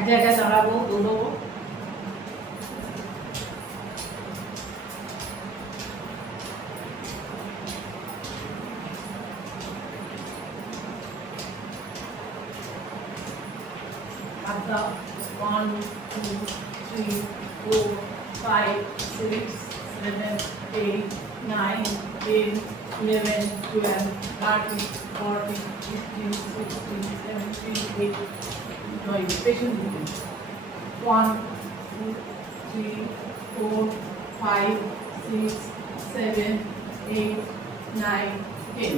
এক জায়গায় দাঁড়াবো, দৌড়বো। হাতটা 1 2 3 4 5 6 7 8 9 10 11 12 13 14 15 16 17 18 patient 1 2 3 4 5 6 7 8 9 10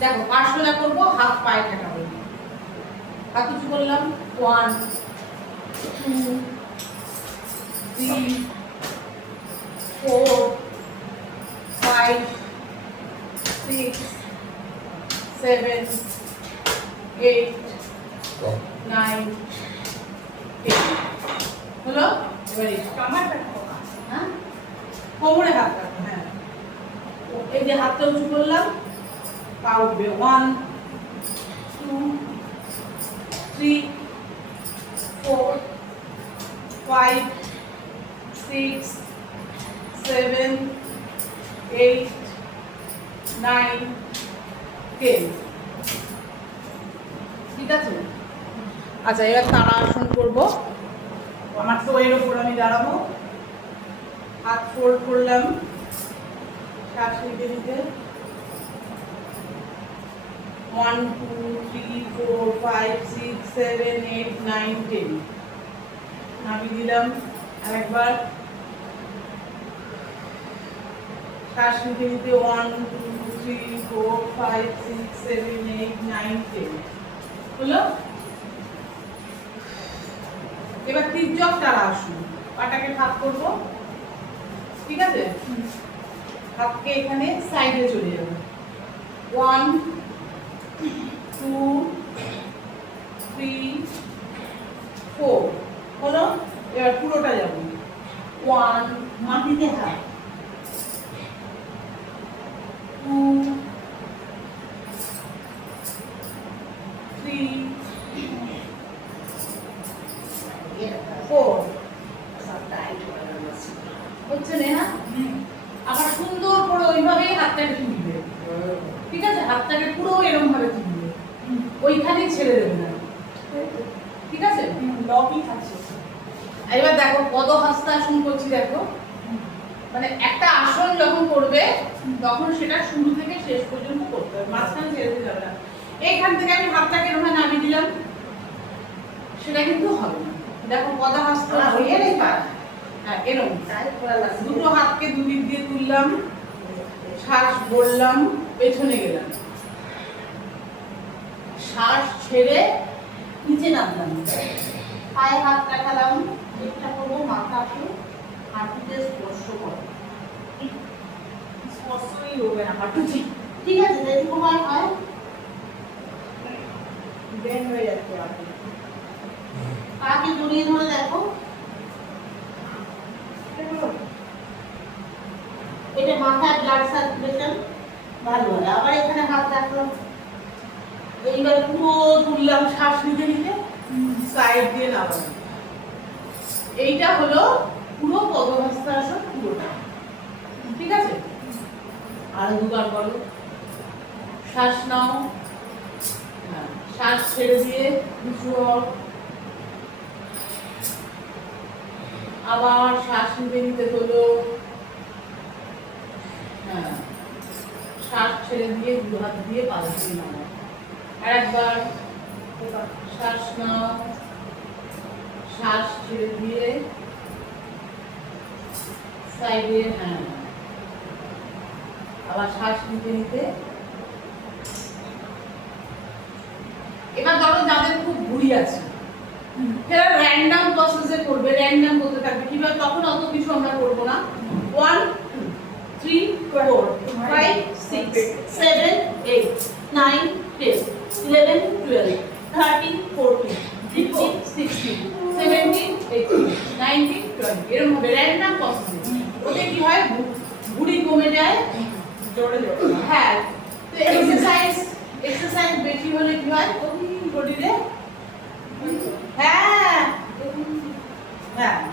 দেখো পাঁচশোলা করবো, হাত পায়ে ঠেকাবো। হাত উঁচু করলাম 1 2 3 4 5 6 7 8 9 10 হলো। এবারে কামার রাখবো, হ্যাঁ কোমরে হাত রাখবো। হ্যাঁ এই যে হাতটা উঁচু করলাম, পা উঠবে 1 2 3 4 5 6 7 8 9 10 ঠিক আছে। আচ্ছা এবার তাড়াসন করব। আমার তো এর উপর আমি দাঁড়াবো, হাত ফোল্ড করলাম, শ্বাস নিতে নিতে 1 2 3 4 5 6 7 8 9 10 নাভি দিলাম। আরেকবার শ্বাস নিতে নিতে 1 2 3 4 5 6 7 8 9 10 হলো। এবার তির্যক তাড়াসন, পাটাকে ভাগ করব, ঠিক আছে। হাতকে এখানে সাইডে চলে যাবে, 1 2 3 4 হলো। এবার পুরোটা যাব, 1 মাটিতে হাত, 2 3 4 হচ্ছে না। আবার সুন্দর করে ওইভাবেই হাতটাকে তুলবে, ঠিক আছে। হাতটাকে পুরো এরকম ভাবে তুলবে, ওইখানেই ছেড়ে দেবে না, ঠিক আছে। লকই থাকছে। এবার দেখো পদহস্তাসন করছি, দেখো মানে একটা আসন যখন করবে তখন সেটা শুরু থেকে শেষ পর্যন্ত করতে হবে, মাঝখানে ছেড়ে দিতে যাবে না। এইখান থেকে আমি হাতটাকে এরকম নামিয়ে দিলাম, সেটা কিন্তু হবে না। দেখো পদহস্তাসন, হ্যাঁ এরকম দুটো হাতকে দুদিক দিয়ে তুললাম, শ্বাস বললাম, পেছনে গেলাম, শ্বাস ছেড়ে নিচে নামলাম, পায়ে হাত রাখালাম, চেষ্টা করবো মাথাকে হাঁটুতে স্পর্শ করো, স্পর্শই হবে না হাঁটুতে, ঠিক আছে। যেটুকু হয় বেন্ড হয়ে যাচ্ছে, পাকে জড়িয়ে ধরে দেখো, এটা মাথায় ব্লাড সার্কুলেশন ভালো হয়। আবার এখানে হাত রাখলাম, এইবার পুরো তুললাম, শ্বাস নিতে নিতে সাইড দিয়ে নামালাম। এইটা হলো পুরো পদহস্তাসন পুরোটা, ঠিক আছে। আর দুবার বলো, শ্বাস নাও, শ্বাস ছেড়ে দিয়ে নিচু হও, আবার শ্বাস নিতে নিতে তোলো, হ্যাঁ শ্বাস ছেড়ে দিয়ে দু হাত দিয়ে পা দিয়ে নামাও। আরেকবার শ্বাস নাও, শ্বাস ছেড়ে দিয়ে সাইডে, হ্যাঁ আবার শ্বাস নিতে নিতে। এবার ধরো যাদের খুব ভুঁড়ি আছে, সেটা র্যান্ডম প্রসেসে করবে, র্যান্ডম করতে থাকবে। কিভাবে? তখন অত কিছু আমরা করবো না। 1 2 3 4 5 6 7 8 9 10 11 12 13 14 15 16 17 18 19 20 এরকম হবে র্যান্ডম প্রসেসে। ওতে কি হয়, ভুঁড়ি কমে যায়, জোরে জোরে, হ্যাঁ। তো এক্সারসাইজ বেশি হলে কি হয়, শরীরে হ্যাঁ